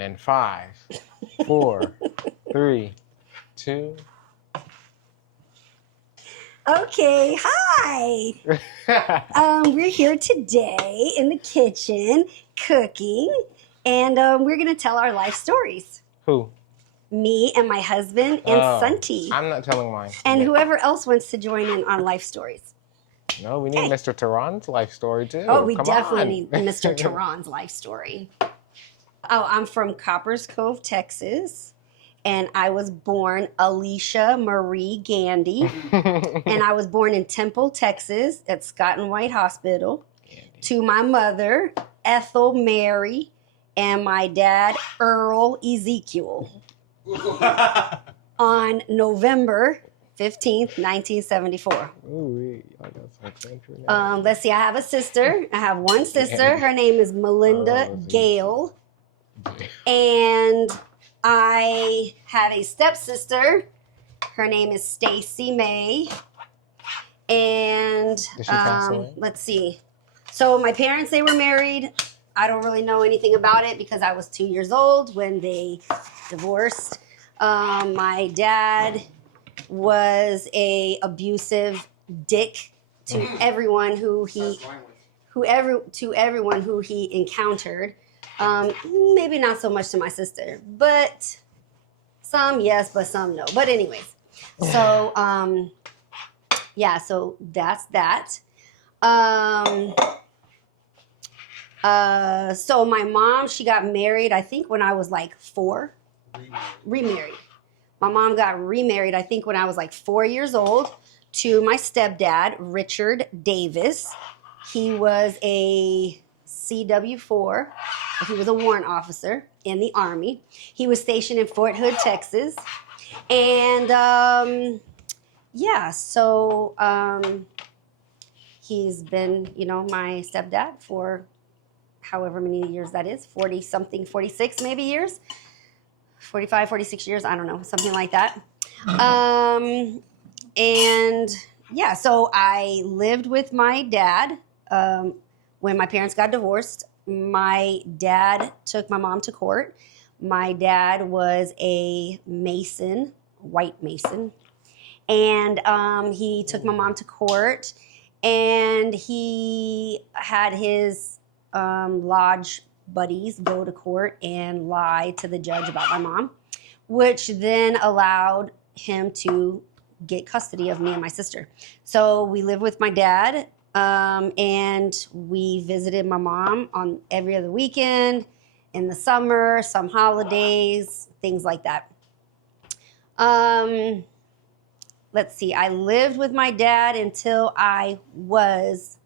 on in 5, 4, 3, 2. Okay, hi. We're here today in the kitchen cooking, and we're gonna tell our life stories. Who? Me and my husband and Sunty. I'm not telling mine. And whoever else wants to join in on life stories. No, we need Mr. Tehran's life story too. Oh, we definitely need Mr. Tehran's life story. Oh, I'm from Coppers Cove, Texas. And I was born Alicia Marie Gandy. And I was born in Temple, Texas at Scott and White Hospital. To my mother, Ethel Mary, and my dad, Earl Ezekiel. On November 15th, 1974. Ooh, let's see, I have a sister. I have one sister. Her name is Melinda Gale. And I have a stepsister. Her name is Stacy May. And let's see. So my parents, they were married. I don't really know anything about it because I was 2 years old when they divorced. My dad was a abusive dick to everyone who he encountered. Maybe not so much to my sister, but some yes, but some no. But anyways, so yeah, so that's that. So my mom, she got married, I think when I was like 4. Remarried. My mom got remarried, I think when I was like 4 years old, to my stepdad, Richard Davis. He was a CW4. He was a warrant officer in the Army. He was stationed in Fort Hood, Texas. And yeah, so he's been, my stepdad for however many years that is, 40-something, 46 maybe years. 45, 46 years, I don't know, something like that. And yeah, so I lived with my dad when my parents got divorced. My dad took my mom to court. My dad was a Mason, white Mason. And he took my mom to court, and he had his lodge buddies go to court and lie to the judge about my mom, which then allowed him to get custody of me and my sister. So we lived with my dad, and we visited my mom on every other weekend, in the summer, some holidays, things like that. Let's see, I lived with my dad until I was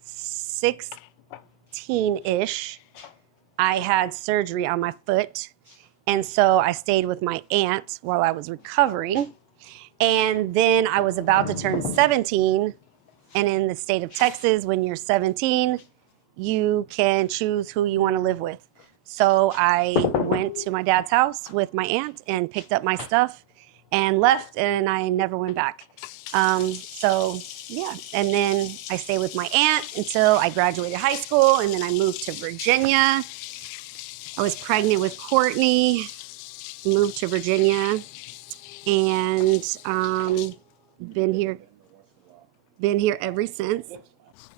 16-ish. I had surgery on my foot, and so I stayed with my aunt while I was recovering. And then I was about to turn 17, and in the state of Texas, when you're 17, you can choose who you want to live with. So I went to my dad's house with my aunt and picked up my stuff and left, and I never went back. So yeah, and then I stayed with my aunt until I graduated high school, and then I moved to Virginia. I was pregnant with Courtney, moved to Virginia, and been here ever since.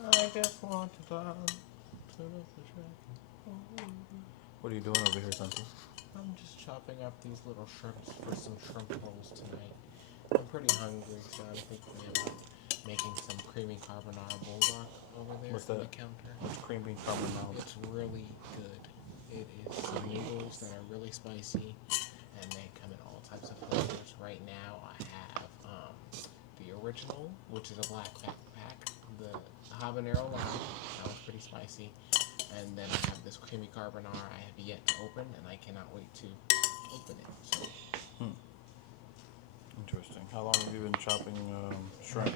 I just want to go to the What are you doing over here, Santi? I'm just chopping up these little shrimps for some shrimp rolls tonight. I'm pretty hungry, so I'm thinking about making some creamy carbonara bulldog over there on the counter. What's creamy carbonara? It's really good. It is some noodles that are really spicy, and they come in all types of flavors. Right now, I have the original, which is a black backpack, the habanero lime, that was pretty spicy, and then I have this creamy carbonara I have yet to open, and I cannot wait to open it. So. Interesting. How long have you been chopping shrimp?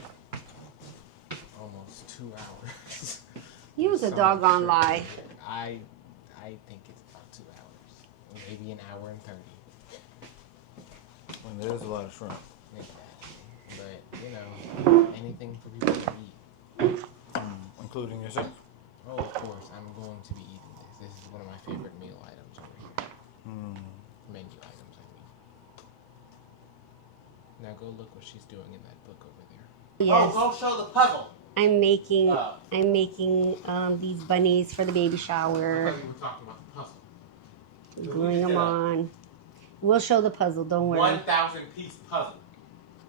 Almost 2 hours. You was a doggone lie. I think it's about 2 hours, maybe an hour and 30. And there's a lot of shrimp. Exactly. But anything for people to eat. Including yourself. Oh, of course, I'm going to be eating this. This is one of my favorite meal items over go look what she's doing in that book over there. Yes. Oh, go show the puzzle. I'm making these bunnies for the baby shower. I thought you were talking about the puzzle. Gluing them on. We'll show the puzzle. Don't worry. 1,000 piece puzzle.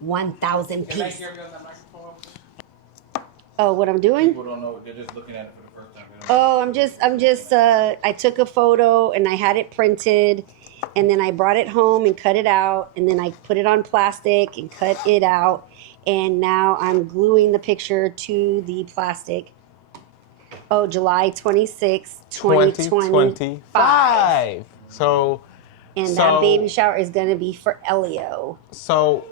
1,000 Can I piece. hear me on that microphone? Oh, what I'm doing? People don't know. They're just looking at it for the first time. They don't Oh, I'm just, I took a photo and I had it printed and then I brought it home and cut it out and then I put it on plastic and cut it out and now I'm gluing the picture to the plastic. Oh, July 26, 2025. So, And that baby shower is going to be for Elio. So,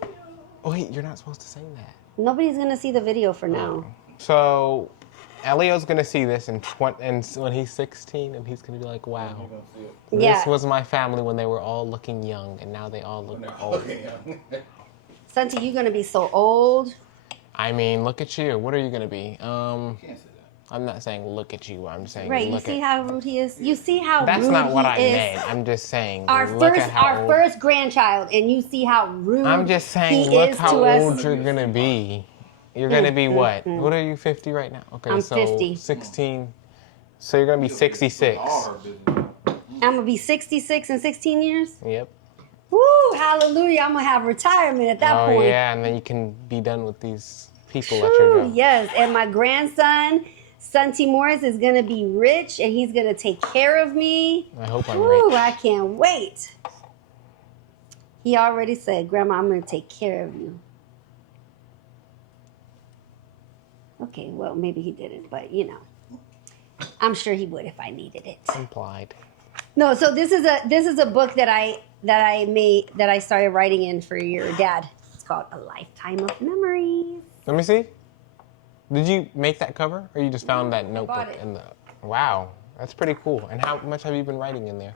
wait, you're not supposed to say that. Nobody's going to see the video for now. So, Elio's going to see this and when he's 16 and he's going to be like, wow. You're gonna see it. Yeah. This was my family when they were all looking young and now they all look old. Santi, you're going to be so old. I mean, look at you. What are you going to be? Can't say that. I'm not saying look at you. I'm saying Right, you look see at. how rude he is? You see how That's rude not what he I is? meant. I'm just saying. Our look at how old. first grandchild, and you see how rude I'm just saying, he look is how to us. old you're gonna be. You're gonna be what? What are you, 50 right now? Okay, I'm so 50. 16. So you're gonna be 66. All her business. I'm gonna be 66 in 16 years. Yep. Woo! Hallelujah! I'm gonna have retirement at that Oh point. yeah, and then you can be done with these people at your Woo, job. yes, and my grandson, Santi Morris, is gonna be rich, and he's gonna take care of me. I hope I'm Woo! rich. I can't wait. He already said, "Grandma, I'm gonna take care of you." Okay, well, maybe he didn't, but you know, I'm sure he would if I needed it. Implied. No, so this is a book that I started writing in for your dad. It's called A Lifetime of Memories. Let me see. Did you make that cover, or you just found that notebook bought it. in the? Wow, that's pretty cool. And how much have you been writing in there?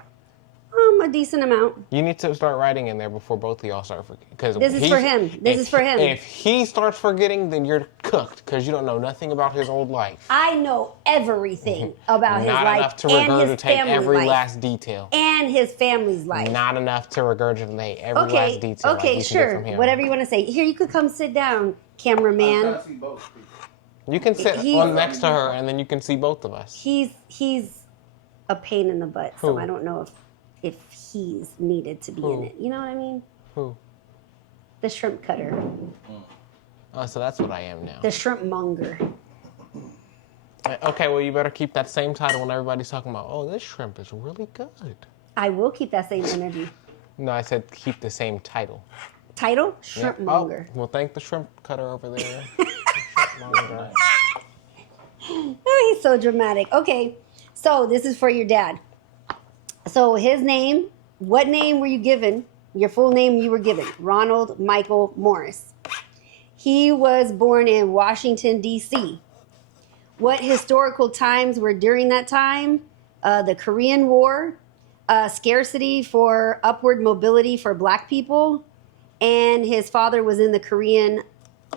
A decent amount. You need to start writing in there before both of y'all start forgetting. Because This is for him. This is for him. If he starts forgetting, then you're cooked because you don't know nothing about his old life. I know everything about his Not life enough to and his regurgitate family every life last detail. and his family's life. Not enough to regurgitate every last detail. like Okay, you can get sure. from him. Whatever you want to say. Here, you could come sit down, cameraman. I see both people. You can sit He- on next to her, and then you can see both of us. He's a pain in the butt, so Who? I don't know if he's needed to be in Who? it. You know what I mean? Who? The shrimp cutter, Oh, so that's what I am now. the shrimp monger. Okay, well, you better keep that same title when everybody's talking about, oh, this shrimp is really good. I will keep that same energy. No, I said keep the same title. Title: Shrimp Yeah. monger. Oh, well, thank the shrimp cutter over there. Shrimp monger. Oh, he's so dramatic. Okay, so this is for your dad. So his name, what name were you given? Your full name you were given, Ronald Michael Morris. He was born in Washington, D.C. What historical times were during that time? The Korean War, scarcity for upward mobility for black people, and his father was in the Korean,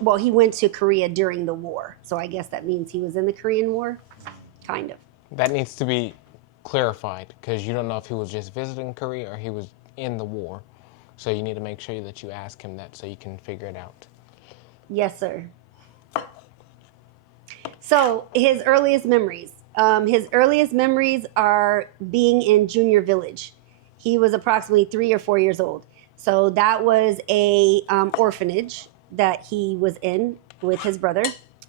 well, he went to Korea during the war. So I guess that means he was in the Korean War, kind of. That needs to be clarified because you don't know if he was just visiting Korea or he was in the war. So you need to make sure that you ask him that so you can figure it out. Yes, sir. So his earliest memories. His earliest memories are being in Junior Village. He was approximately 3 or 4 years old. So that was a orphanage that he was in with his brother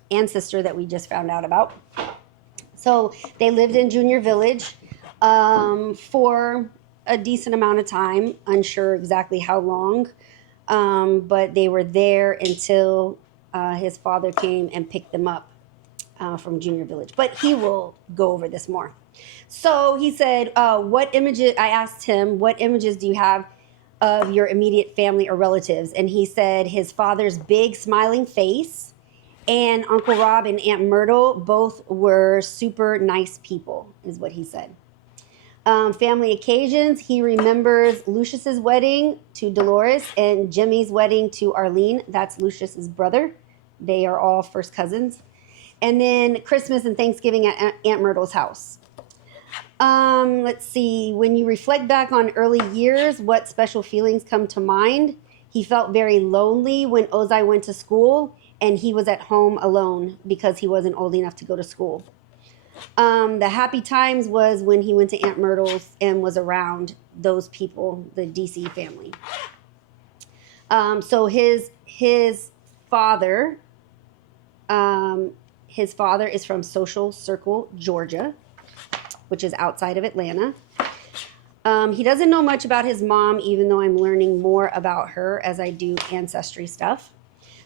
and sister that we just found out about. So they lived in Junior Village for a decent amount of time, unsure exactly how long, but they were there until his father came and picked them up from Junior Village. But he will go over this more. So he said, what images, I asked him, what images do you have of your immediate family or relatives? And he said his father's big smiling face and Uncle Rob and Aunt Myrtle both were super nice people, is what he said. Family occasions, he remembers Lucius's wedding to Dolores and Jimmy's wedding to Arlene. That's Lucius's brother. They are all first cousins. And then Christmas and Thanksgiving at Aunt Myrtle's house. Let's see. When you reflect back on early years, what special feelings come to mind? He felt very lonely when Ozai went to school, and he was at home alone because he wasn't old enough to go to school. The happy times was when he went to Aunt Myrtle's and was around those people, the DC family. So his father is from Social Circle, Georgia, which is outside of Atlanta. He doesn't know much about his mom, even though I'm learning more about her as I do ancestry stuff.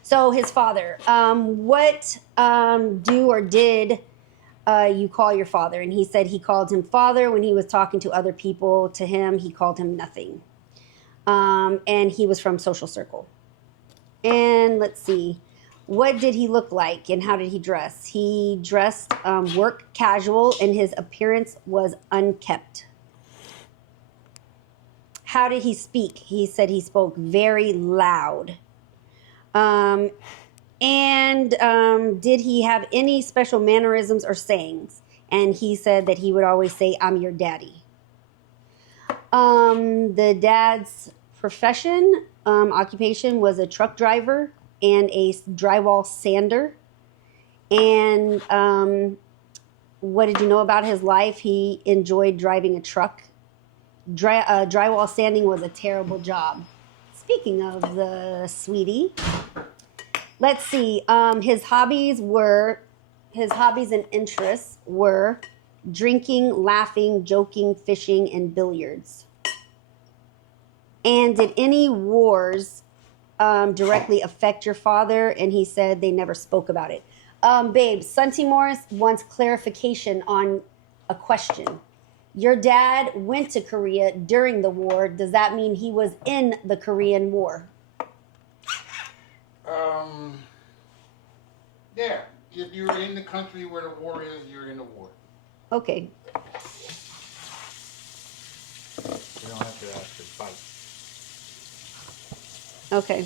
So his father, what do or did you call your father? And he said he called him father when he was talking to other people. To him, he called him nothing. And he was from Social Circle. And let's see, what did he look like and how did he dress? He dressed work casual, and his appearance was unkempt. How did he speak? He said he spoke very loud. And did he have any special mannerisms or sayings? And he said that he would always say, "I'm your daddy." The dad's profession, occupation, was a truck driver and a drywall sander. And what did you know about his life? He enjoyed driving a truck. Drywall sanding was a terrible job. Speaking of the sweetie, let's see. His hobbies and interests were drinking, laughing, joking, fishing, and billiards. And did any wars directly affect your father? And he said they never spoke about it. Babe, Sunty Morris wants clarification on a question. Your dad went to Korea during the war. Does that mean he was in the Korean War? Yeah. If you're in the country where the war is, you're in the war. Okay. You don't have to actually fight. Okay.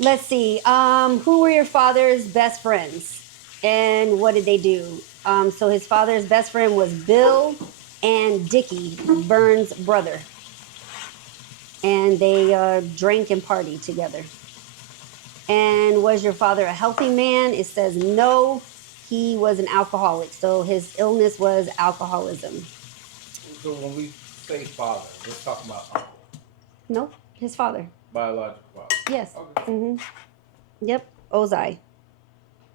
Let's see. Who were your father's best friends? And what did they do? So his father's best friend was Bill and Dickie, Vern's brother. And they drank and partied together. And was your father a healthy man? It says no, he was an alcoholic. So his illness was alcoholism. So when we say father, we're talking about uncle. Nope, his father. Biological father. Yes. Okay. Mm-hmm. Yep, Ozai.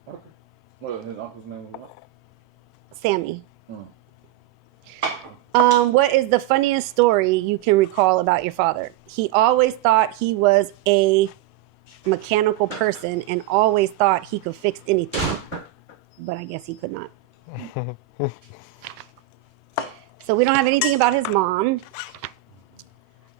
Okay. Well, his uncle's name was what? Sammy. Hmm. What is the funniest story you can recall about your father? He always thought he was a mechanical person and always thought he could fix anything. But I guess he could not. So we don't have anything about his mom.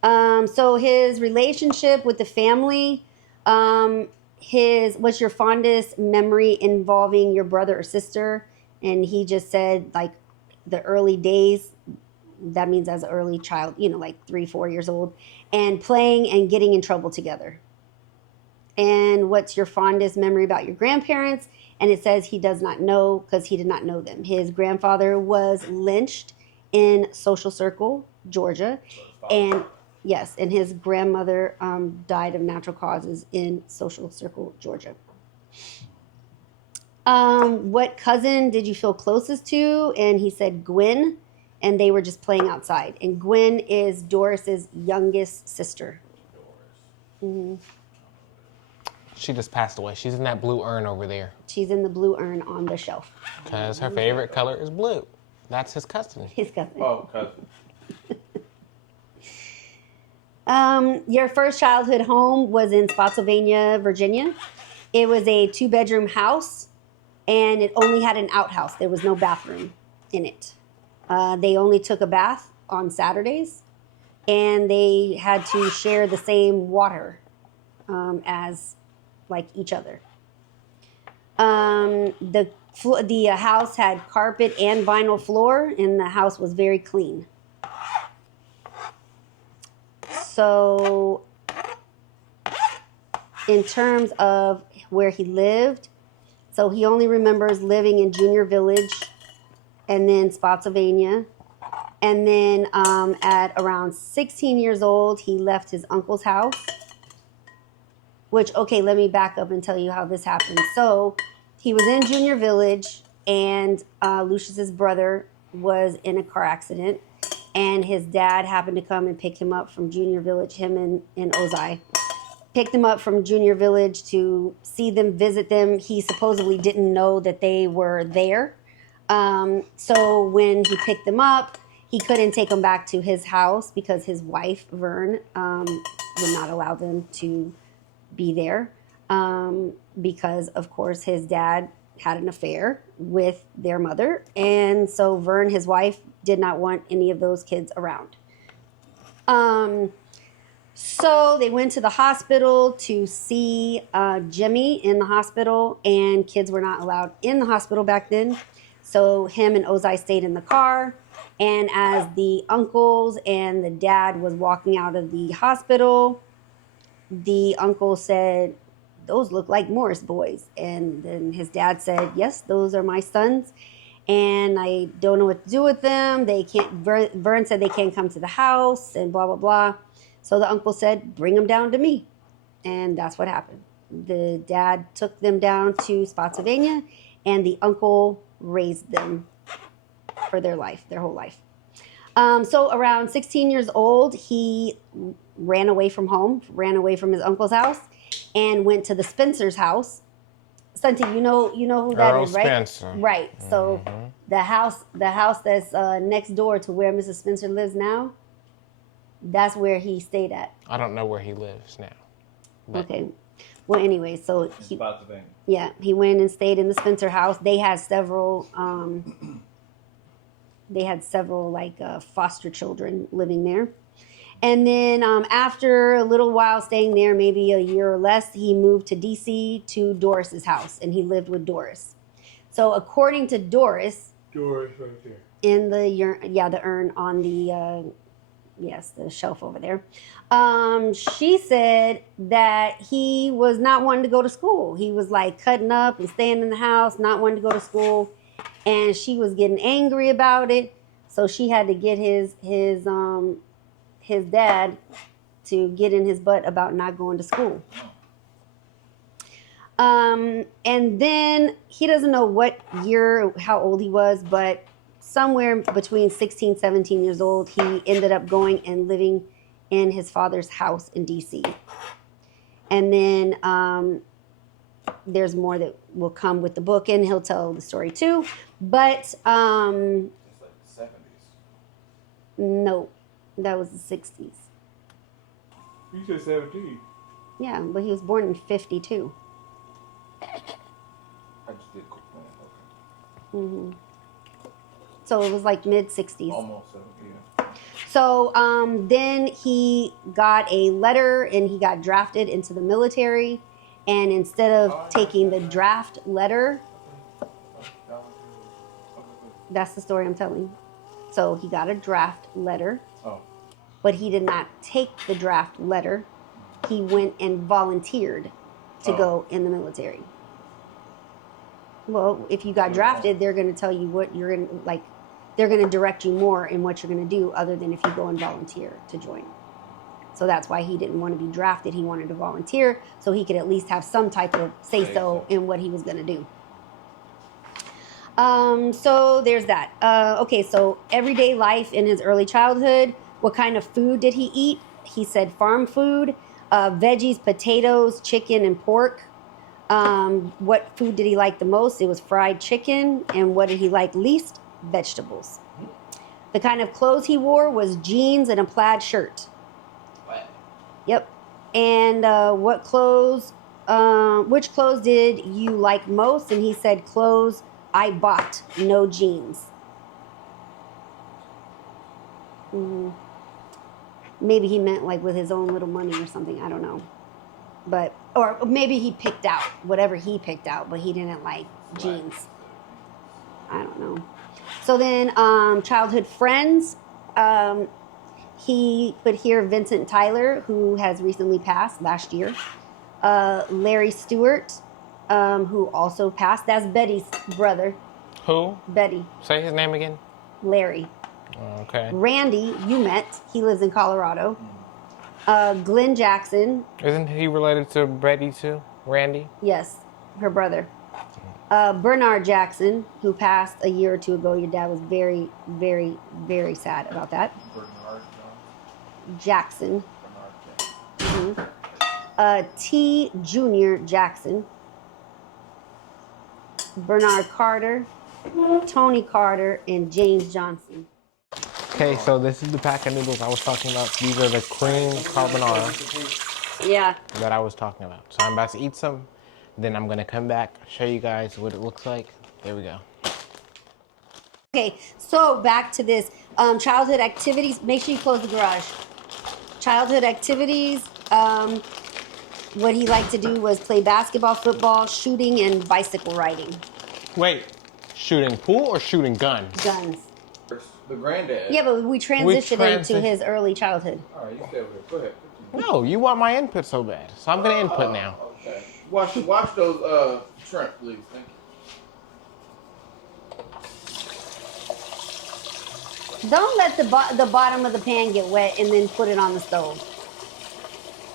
So his relationship with the family, what's your fondest memory involving your brother or sister? And he just said, like, the early days, that means as an early child, like 3-4 years old, and playing and getting in trouble together. And what's your fondest memory about your grandparents? And it says he does not know because he did not know them. His grandfather was lynched in Social Circle, Georgia. And yes, and his grandmother died of natural causes in Social Circle, Georgia. What cousin did you feel closest to? And he said Gwen, and they were just playing outside. And Gwen is Doris's youngest sister. Mm-hmm. She just passed away. She's in that blue urn over there. She's in the blue urn on the shelf. Because her favorite color is blue. That's his cousin. His cousin. Oh, cousin. Your first childhood home was in Spotsylvania, Virginia. It was a 2-bedroom house, and it only had an outhouse. There was no bathroom in it. They only took a bath on Saturdays, and they had to share the same water as like each other. The house had carpet and vinyl floor, and the house was very clean. So in terms of where he lived, so he only remembers living in Junior Village and then Spotsylvania. And then at around 16 years old, he left his uncle's house. Which, okay, let me back up and tell you how this happened. So he was in Junior Village, and Lucius's brother was in a car accident, and his dad happened to come and pick him up from Junior Village, him and Ozai. Picked him up from Junior Village to see them, visit them. He supposedly didn't know that they were there. So when he picked them up, he couldn't take them back to his house because his wife, Vern, would not allow them to be there because, of course, his dad had an affair with their mother. And so Vern, his wife, did not want any of those kids around. So they went to the hospital to see Jimmy in the hospital, and kids were not allowed in the hospital back then. So him and Ozai stayed in the car. And as the uncles and the dad was walking out of the hospital, the uncle said, "Those look like Morris boys." And then his dad said, "Yes, those are my sons. And I don't know what to do with them. They can't, Vern said they can't come to the house and blah, blah, blah." So the uncle said, "Bring them down to me." And that's what happened. The dad took them down to Spotsylvania, and the uncle raised them for their life, their whole life. So around 16 years old, he ran away from home, ran away from his uncle's house, and went to the Spencer's house. Santi, you know who that Earl is, right? Spencer. Right. So the house that's next door to where Mrs. Spencer lives now, that's where he stayed at. I don't know where he lives now. But Okay. Well, anyway, so he, Spotsylvania. yeah, he went and stayed in the Spencer house. They had several like foster children living there. And then after a little while staying there, maybe a year or less, he moved to DC to Doris's house, and he lived with Doris. So according to Doris, Doris right there. in the urn on the the shelf over there, she said that he was not wanting to go to school. He was like cutting up and staying in the house, not wanting to go to school, and she was getting angry about it. So she had to get his dad to get in his butt about not going to school. And then he doesn't know what year, how old he was, but somewhere between 16, 17 years old, he ended up going and living in his father's house in DC. And then there's more that will come with the book, and he'll tell the story too. But It's like the 70s. no, that was the 60s. You said 17. Yeah, but he was born in 52. I just did quick math. Okay. hmm So it was like mid 60s. Almost 70, yeah. So then he got a letter and he got drafted into the military. And instead of taking the draft letter, that's the story I'm telling. So he got a draft letter, Oh. but he did not take the draft letter. He went and volunteered to go in the military. Well, if you got drafted, they're going to tell you what you're going to, like, they're going to direct you more in what you're going to do other than if you go and volunteer to join. So that's why he didn't want to be drafted. He wanted to volunteer so he could at least have some type of say-so in what he was going to do. So there's that. Okay, so everyday life in his early childhood. What kind of food did he eat? He said farm food, veggies, potatoes, chicken, and pork. What food did he like the most? It was fried chicken. And what did he like least? Vegetables. The kind of clothes he wore was jeans and a plaid shirt. Yep. And which clothes did you like most? And he said, clothes I bought, no jeans. Maybe he meant like with his own little money or something. I don't know. But, or maybe he picked out whatever he picked out, but he didn't like jeans. I don't know. So then childhood friends. He could hear Vincent Tyler, who has recently passed last year. Larry Stewart, who also passed. That's Betty's brother. who? Betty. Say his name again. Larry. Okay. Randy, you met. He lives in Colorado. Glenn Jackson. Isn't he related to Betty too? Randy? Yes, her brother. Bernard Jackson, who passed a year or two ago. Your dad was very, very, very sad about that. Bernard Jackson. Bernard T. Junior Jackson. Bernard Carter. Tony Carter, and James Johnson. Okay, so this is the pack of noodles I was talking about. These are the cream carbonara Yeah. that I was talking about. So I'm about to eat some. Then I'm gonna come back, show you guys what it looks like. There we go. Okay, so back to this. Childhood activities. Make sure you close the garage. Childhood activities. What he liked to do was play basketball, football, shooting, and bicycle riding. Wait, shooting pool or shooting guns? Guns. The granddad. Yeah, but we transitioned into his early childhood. All right, you stay over there. Go ahead. No, you want my input so bad. So I'm gonna input now. Okay. Watch those shrimp, please. Thank you. Don't let the bottom of the pan get wet and then put it on the stove.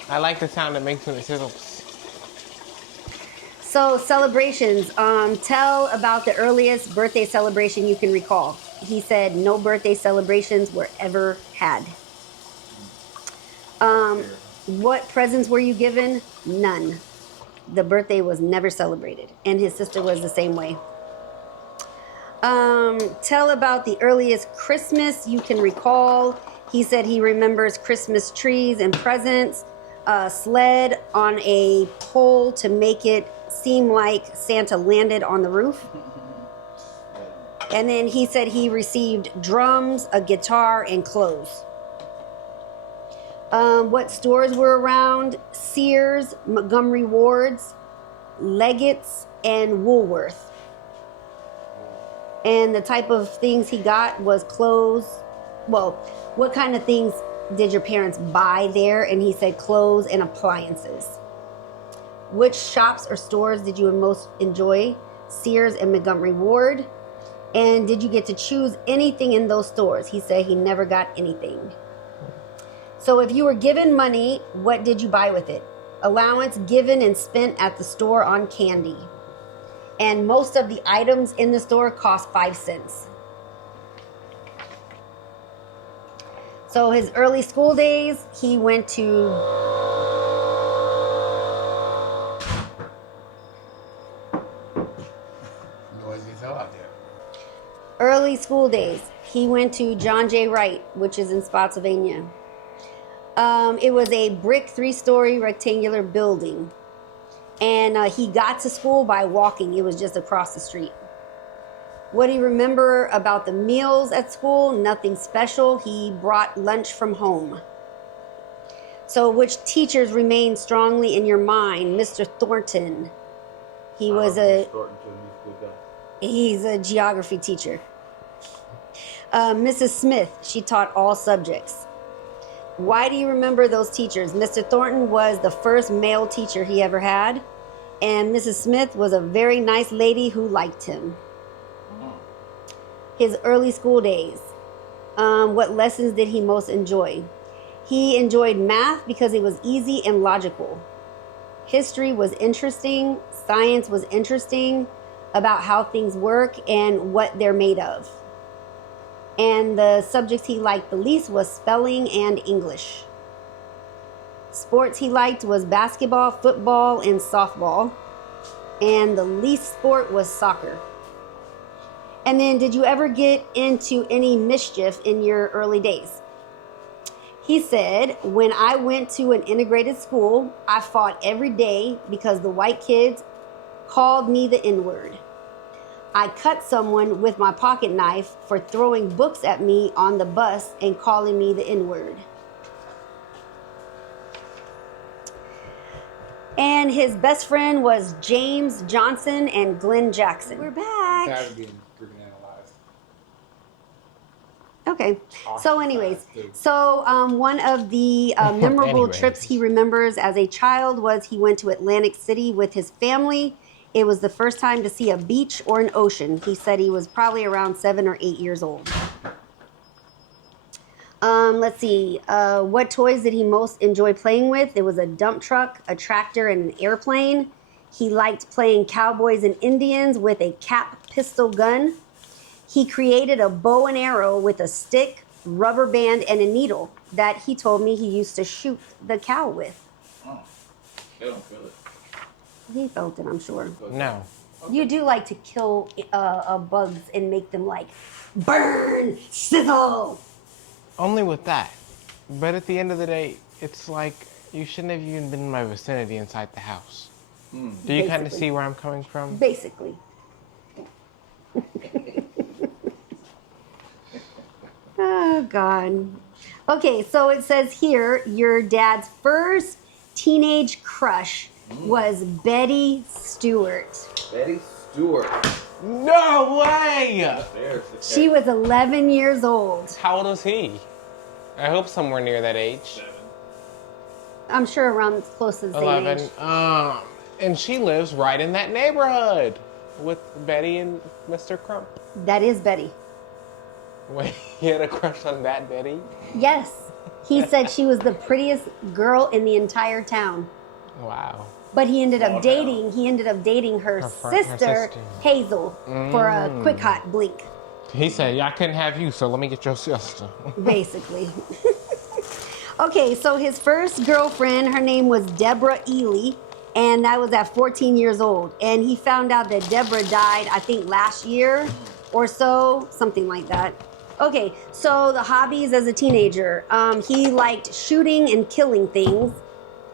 I like the sound it makes when it sizzles. So celebrations. Tell about the earliest birthday celebration you can recall. He said no birthday celebrations were ever had. What presents were you given? None. The birthday was never celebrated, and his sister was the same way. Tell about the earliest Christmas you can recall. He said he remembers Christmas trees and presents, a sled on a pole to make it seem like Santa landed on the roof. And then he said he received drums, a guitar, and clothes. What stores were around? Sears, Montgomery Ward's, Leggett's, and Woolworth. And the type of things he got was clothes. Well, what kind of things did your parents buy there? And he said clothes and appliances. Which shops or stores did you most enjoy? Sears and Montgomery Ward. And did you get to choose anything in those stores? He said he never got anything. So if you were given money, what did you buy with it? Allowance given and spent at the store on candy. And most of the items in the store cost 5 cents. So his early school days, he went to Noisy as hell out there. early school days. He went to John J. Wright, which is in Spotsylvania. It was a brick 3-story rectangular building. And he got to school by walking. It was just across the street. What do you remember about the meals at school? Nothing special. He brought lunch from home. So which teachers remain strongly in your mind? Mr. Thornton. He's a geography teacher. Mrs. Smith, she taught all subjects. Why do you remember those teachers? Mr. Thornton was the first male teacher he ever had, and Mrs. Smith was a very nice lady who liked him. His early school days. What lessons did he most enjoy? He enjoyed math because it was easy and logical. History was interesting. Science was interesting about how things work and what they're made of. And the subjects he liked the least was spelling and English. Sports he liked was basketball, football, and softball. And the least sport was soccer. And then, did you ever get into any mischief in your early days? He said, when I went to an integrated school, I fought every day because the white kids called me the N-word. I cut someone with my pocket knife for throwing books at me on the bus and calling me the N-word. And his best friend was James Johnson and Glenn Jackson. We're back. Tired of being freaking analyzed. Okay. So anyways, one of the memorable trips he remembers as a child was he went to Atlantic City with his family. It was the first time to see a beach or an ocean. He said he was probably around 7 or 8 years old. Let's see. What toys did he most enjoy playing with? It was a dump truck, a tractor, and an airplane. He liked playing cowboys and Indians with a cap pistol gun. He created a bow and arrow with a stick, rubber band, and a needle that he told me he used to shoot the cow with. Oh, they don't feel it. He felt it, I'm sure. No. You do like to kill bugs and make them like burn, sizzle. Only with that. But at the end of the day, it's like you shouldn't have even been in my vicinity inside the house. Do you kind of Basically. see where I'm coming from? Basically. Oh, God. Okay, so it says here your dad's first teenage crush was Betty Stewart. Betty Stewart. No way! There's the She was 11 years old. How old was he? I hope somewhere near that age. 7. I'm sure around close to the same 11. age. And she lives right in that neighborhood with Betty and Mr. Crump. That is Betty. Wait, he had a crush on that Betty? Yes. He said she was the prettiest girl in the entire town. Wow. But he ended up Oh, no. dating her sister, sister. Hazel, for a quick hot blink, He said, I couldn't have you, so let me get your sister. basically. Okay, so his first girlfriend, her name was Deborah Ely, and that was at 14 years old. And he found out that Deborah died, I think, last year or so, something like that. Okay, so the hobbies as a teenager. He liked shooting and killing things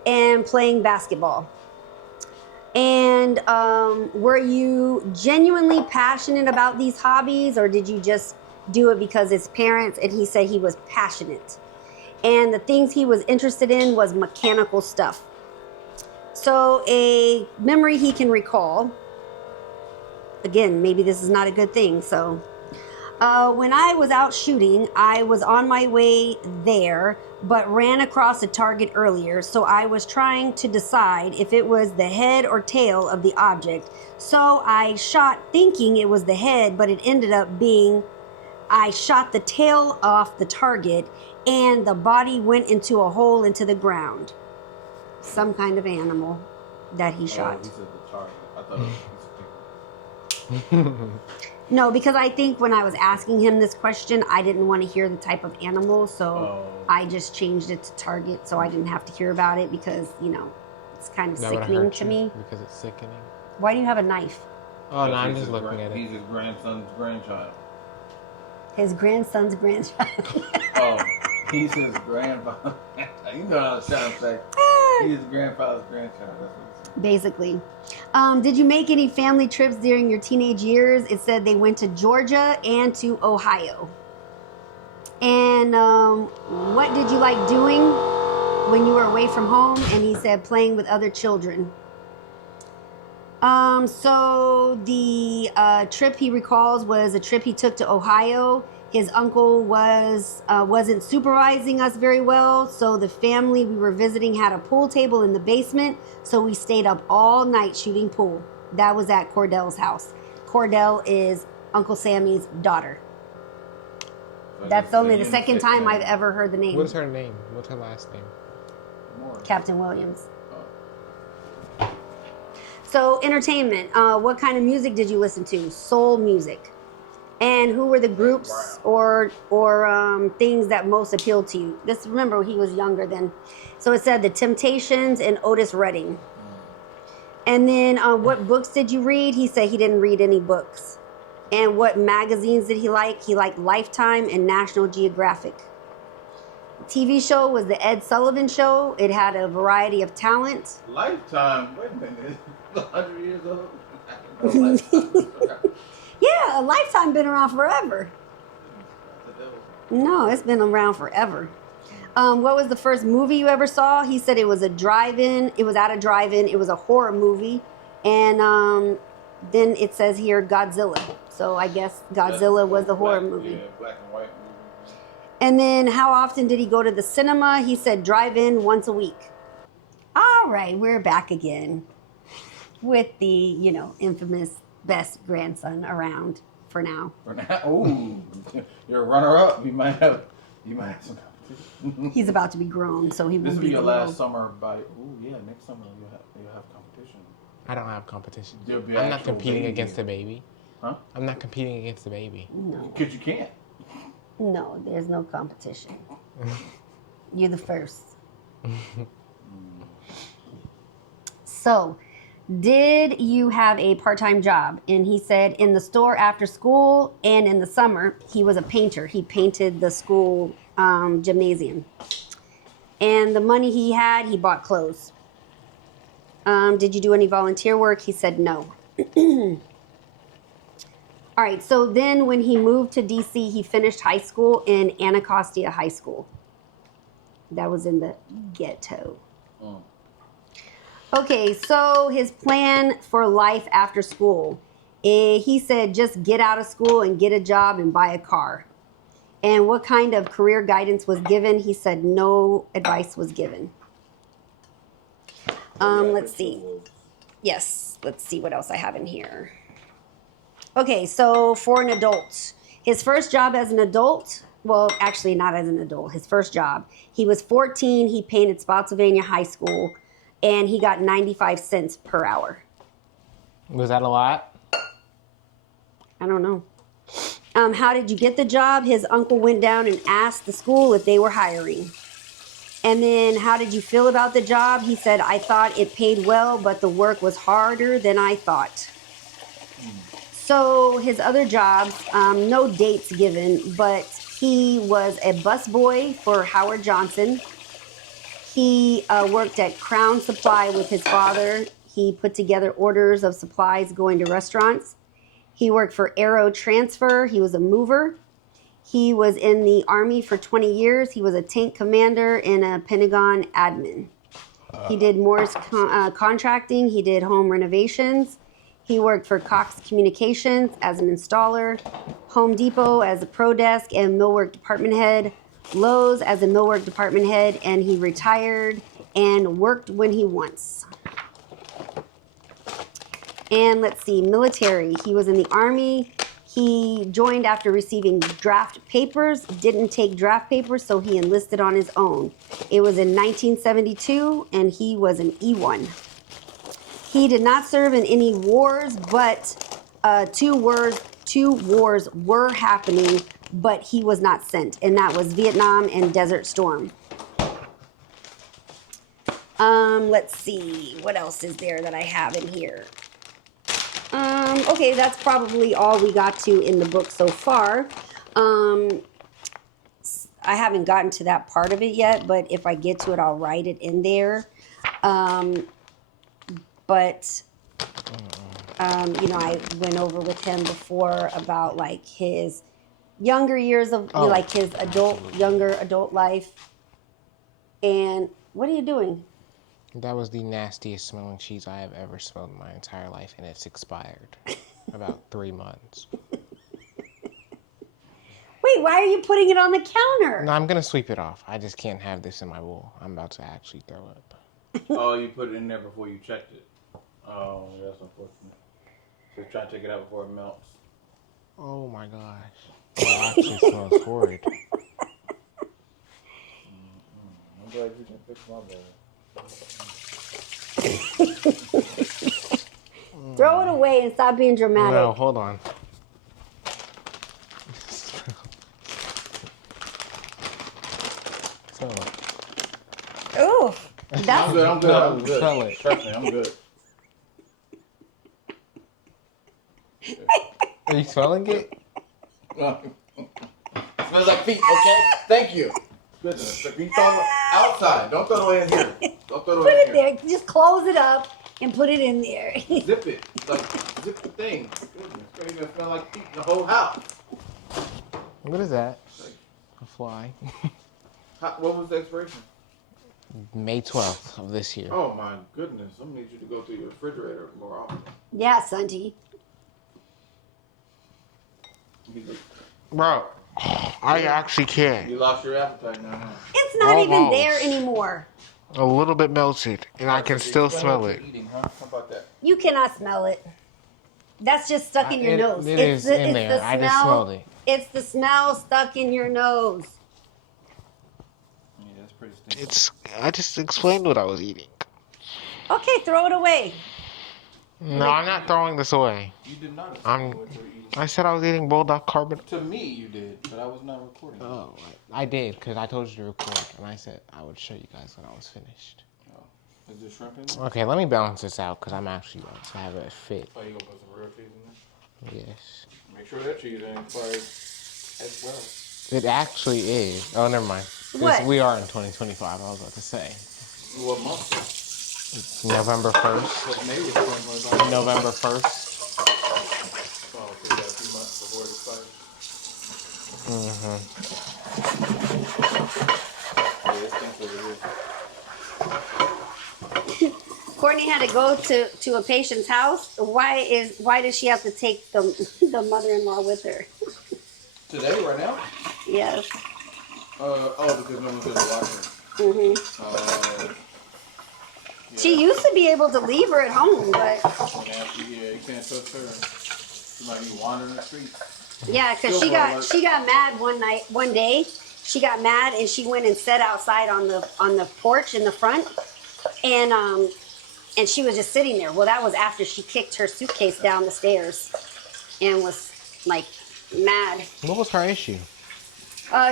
and playing basketball. And were you genuinely passionate about these hobbies, or did you just do it because his parents, and he said he was passionate? And the things he was interested in was mechanical stuff. So a memory he can recall, again, maybe this is not a good thing, so when I was out shooting, I was on my way there, but ran across a target earlier, so I was trying to decide if it was the head or tail of the object. So I shot thinking it was the head, but it ended up being I shot the tail off the target and the body went into a hole into the ground. Some kind of animal that he shot. Oh, he said the target. I thought it was a piece of No, because I think when I was asking him this question, I didn't want to hear the type of animal, so I just changed it to target so I didn't have to hear about it because, you know, it's kind of That would sickening hurt to you me. because it's sickening. Why do you have a knife? Oh, no, I'm He's just his looking at He's it. his grandson's grandchild. His grandson's grandchild. Oh, he's his grandfather. You know what I was trying to say. He's his grandfather's grandchild. That's what he said. Basically. Did you make any family trips during your teenage years? It said they went to Georgia and to Ohio. And what did you like doing when you were away from home? And he said playing with other children. So the trip he recalls was a trip he took to Ohio. His uncle wasn't supervising us very well, so the family we were visiting had a pool table in the basement, so we stayed up all night shooting pool. That was at Cordell's house. Cordell is Uncle Sammy's daughter. That's only the second time I've ever heard the name. What's her name? What's her last name? Captain Williams. So entertainment. What kind of music did you listen to? Soul music. And who were the groups or things that most appealed to you? Just remember, he was younger then. So it said The Temptations and Otis Redding. And then what books did you read? He said he didn't read any books. And what magazines did he like? He liked Lifetime and National Geographic. TV show was The Ed Sullivan Show. It had a variety of talent. Lifetime. Wait a minute. 100 years old? Yeah, a Lifetime been around forever. No, it's been around forever. What was the first movie you ever saw? He said it was a drive-in. It was at a drive-in. It was a horror movie. And then it says here Godzilla. So I guess Godzilla was the horror movie. Yeah, black and white movie. And then how often did he go to the cinema? He said drive-in once a week. All right, we're back again with the, you know, infamous best grandson around for now. For now, ooh, you're a runner-up. You might have some competition. competition. He's about to be grown, so he This will will be be your the last little- summer by. Oh yeah, next summer you'll have competition. I don't have competition. There'll be I'm not actual competing baby against the here. baby. Huh? I'm not competing against the baby. No, Because you can't. no, there's no competition. You're the first. So, did you have a part-time job? And he said in the store after school and in the summer, he was a painter. He painted the school gymnasium. And the money he had, he bought clothes. Did you do any volunteer work? He said no. All right, so then when he moved to DC, he finished high school in Anacostia High School. That was in the ghetto. Mm. Okay, so his plan for life after school. He said just get out of school and get a job and buy a car. And what kind of career guidance was given? He said no advice was given. Let's see. Yes, let's see what else I have in here. Okay, so for an adult, his first job as an adult, well, actually not as an adult, his first job, he was 14, he painted Spotsylvania High School, and he got 95 cents per hour. Was that a lot? I don't know. How did you get the job? His uncle went down and asked the school if they were hiring. And then how did you feel about the job? He said, I thought it paid well, but the work was harder than I thought. So his other jobs, no dates given, but he was a busboy for Howard Johnson. He worked at Crown Supply with his father. He put together orders of supplies going to restaurants. He worked for Aero Transfer. He was a mover. He was in the Army for 20 years. He was a tank commander and a Pentagon admin. He did Morse contracting. He did home renovations. He worked for Cox Communications as an installer, Home Depot as a pro desk and millwork department head, Lowe's as a millwork department head, and he retired and worked when he wants. And let's see, military. He was in the Army. He joined after receiving draft papers, didn't take draft papers, so he enlisted on his own. It was in 1972, and he was an E1. He did not serve in any wars, but two wars were happening, but he was not sent, and that was Vietnam and Desert Storm. Let's see, what else is there that I have in here? Okay, that's probably all we got to in the book so far. I haven't gotten to that part of it yet, but if I get to it, I'll write it in there. But I went over with him before about like his younger years of like his younger adult life. And what are you doing? That was the nastiest smelling cheese I have ever smelled in my entire life, and it's expired. About 3 months. Wait, why are you putting it on the counter? No, I'm going to sweep it off. I just can't have this in my bowl. I'm about to actually throw up. Oh, you put it in there before you checked it. Oh, that's unfortunate. So try to take it out before it melts. Oh my gosh. That actually smells horrid. I'm glad you can fix my bad. Throw it away and stop being dramatic. No, hold on. Smell it. Ooh, I'm that's good, I'm good, No, I'm good. smell it. Trust me, I'm good. Are you smelling it? Smells like feet, okay? Thank you. Goodness, you throw it outside. Don't throw it in here. Don't throw put it it in here. there. Just close it up and put it in there. Zip it. Like, zip the thing. Goodness, it's gonna smell like feet in the whole house. What is that? A fly. What was the expiration? May 12th of this year. Oh my goodness, I'm gonna need you to go through your refrigerator more often. Yeah, Santi. Bro, I actually can't. You lost your appetite now, huh? It's not even Almost. there anymore. A little bit melted, and I can still smell it. Eating, huh? How about that? You cannot smell it. That's just stuck in your nose. It is in there. I just smelled it. It's the smell stuck in your nose. pretty stinky. I just explained what I was eating. Okay, throw it away. No, I'm not throwing this away. You did not I'm- explain what you were eating. I said I was eating bulldog carbonate. To me, you did, but I was not recording. Oh, I did, because I told you to record, and I said I would show you guys when I was finished. Oh. Is there shrimp in there? Okay, let me balance this out, because I'm actually going to have it fit. Oh, you gonna put some real cheese in there? Yes. Make sure that cheese ain't expired as well. It actually is. Oh, never mind. What? We are in 2025, I was about to say. What month? It's November 1st. But maybe it's 2025. November 1st. Oh, so you got a few months before it expires. Mm-hmm. Yeah, it stinks over here. Courtney had to go to a patient's house. Why does she have to take the mother-in-law with her? Today, right now? Yes. Because no one's gonna watch her. Mhm. Yeah. She used to be able to leave her at home, but Yeah, you can't trust her. She might be wandering the streets. yeah, because Still she got mad one day. She got mad and she went and sat outside on the porch in the front, and she was just sitting there. Well, that was after she kicked her suitcase down the stairs, and was like mad. What was her issue?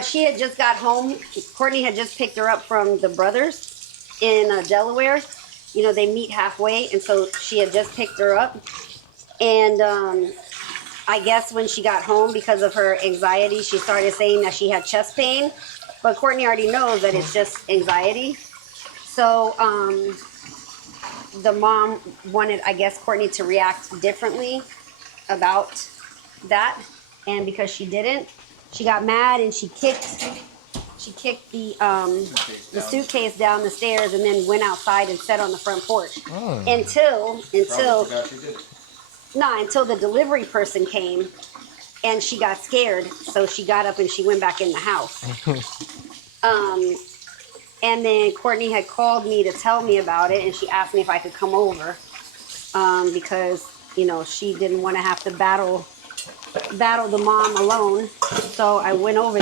She had just got home. Courtney had just picked her up from the brothers in Delaware. You know, they meet halfway, and so she had just picked her up. And I guess when she got home, because of her anxiety, she started saying that she had chest pain. But Courtney already knows that it's just anxiety. So the mom wanted, I guess, Courtney to react differently about that. And because she didn't, she got mad and she kicked the suitcase down the stairs and then went outside and sat on the front porch until the delivery person came and she got scared, so she got up and she went back in the house. And then Courtney had called me to tell me about it, and she asked me if I could come over because she didn't want to have to battle the mom alone. So I went over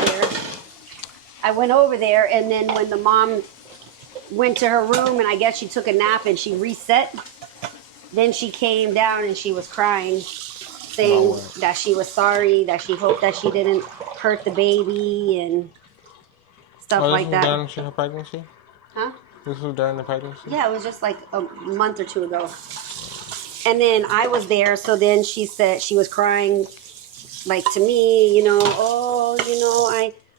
there, and then when the mom went to her room, and I guess she took a nap and she reset, then she came down and she was crying, saying that she was sorry, that she hoped that she didn't hurt the baby and stuff like that. This was during her pregnancy? Huh? This was during the pregnancy? Yeah, it was just like a month or two ago. And then I was there, so then she said she was crying, like to me,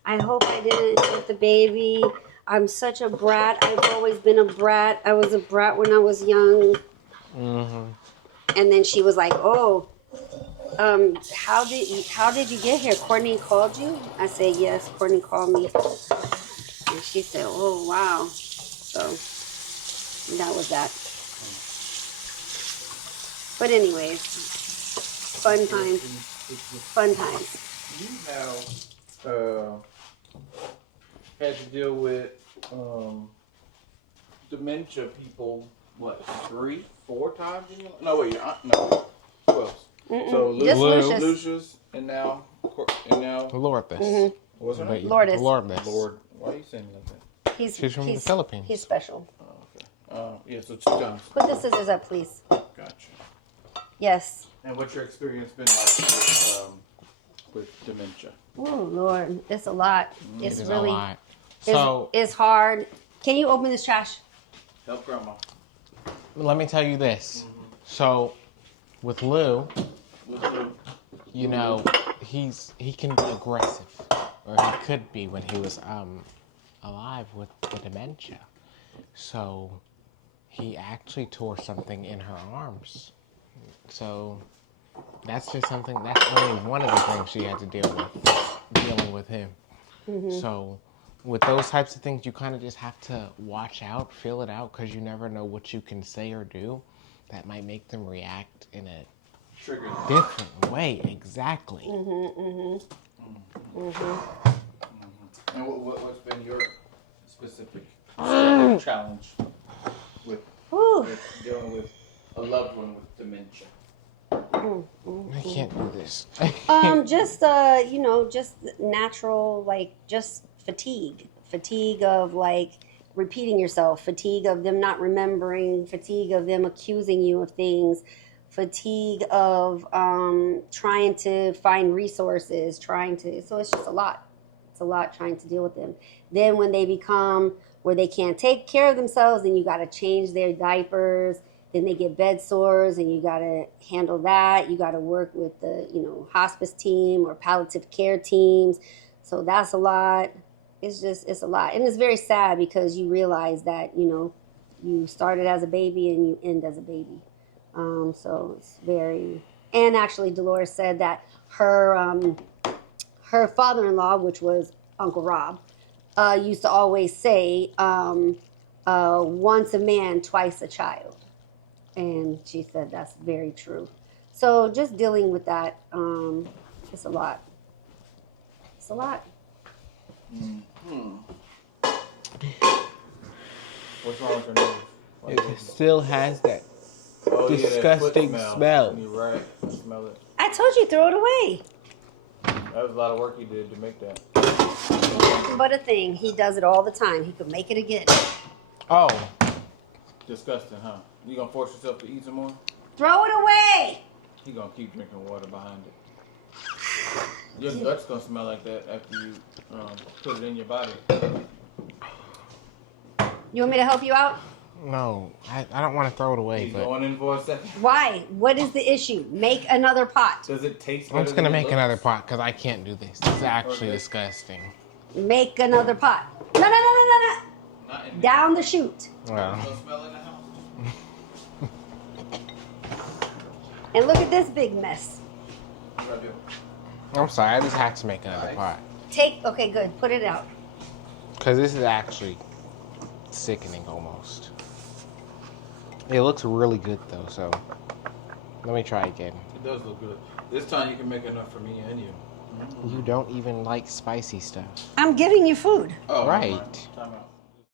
I hope I didn't hurt the baby. I'm such a brat. I've always been a brat. I was a brat when I was young. Mm-hmm. And then she was like, "Oh, how did you get here? Courtney called you?" I said, "Yes, Courtney called me." And she said, "Oh, wow." So that was that. But anyways, fun times. Fun times. You have had to deal with dementia people, what, 3, 4 times? No, wait, no. Who else? So Just Lucius. Lucius, and now Lourdes. Mm-hmm. What's her name? Lourdes. Lord. Why are you saying like that? She's from the Philippines. He's special. Oh, okay. Yeah, so 2 times. Put the scissors up, please. Gotcha. Yes. And what's your experience been like with dementia? Oh Lord, it's a lot. It's It is really a lot. So it's hard. Can you open this trash? Help grandma. let me tell you this. So with Lou, he can be aggressive, or he could be when he was alive with the dementia. So he actually tore something in her arms. So that's just something. That's only one of the things she had to deal with, dealing with him. Mm-hmm. So with those types of things, you kind of just have to watch out, feel it out, because you never know what you can say or do that might make them react in a different way. Exactly. Mm-hmm. And what's been your specific challenge with dealing with a loved one with dementia? I can't do this. Just just natural, like just fatigue of like repeating yourself, fatigue of them not remembering, fatigue of them accusing you of things, fatigue of trying to find resources, so it's just a lot. It's a lot trying to deal with them. Then when they become where they can't take care of themselves, then you got to change their diapers. Then they get bed sores, and you got to handle that. You got to work with the, hospice team or palliative care teams. So that's a lot. It's a lot. And it's very sad because you realize that, you started as a baby and you end as a baby. So it's very, and actually Dolores said that her father-in-law, which was Uncle Rob, used to always say, once a man, twice a child. And she said that's very true. So just dealing with that, it's a lot. It's a lot. Mm-hmm. What's wrong with your nose? It still has that disgusting that smell. You're right. I smell it. I told you, throw it away. That was a lot of work you did to make that. Nothing but a thing. He does it all the time. He could make it again. Oh. Disgusting, huh? You gonna force yourself to eat some more? Throw it away. You gonna keep drinking water behind it. Your gut's gonna smell like that after you put it in your body. You want me to help you out? No, I don't want to throw it away. He's But going in for a second. Why? What is the issue? Make another pot. Does it taste better? I'm just going to than it make looks? another pot because I can't do this. This is actually Okay. disgusting. Make another pot. No. Not in Down the chute. Well, Don't smell in the house. And look at this big mess. What do I do? I'm sorry. I just had to make another Nice. pot. Okay, good. Put it out. Because this is actually sickening almost. It looks really good though, so let me try again. It does look good. This time you can make enough for me and you. You don't even like spicy stuff. I'm giving you food. Oh, Right. never mind. Time out.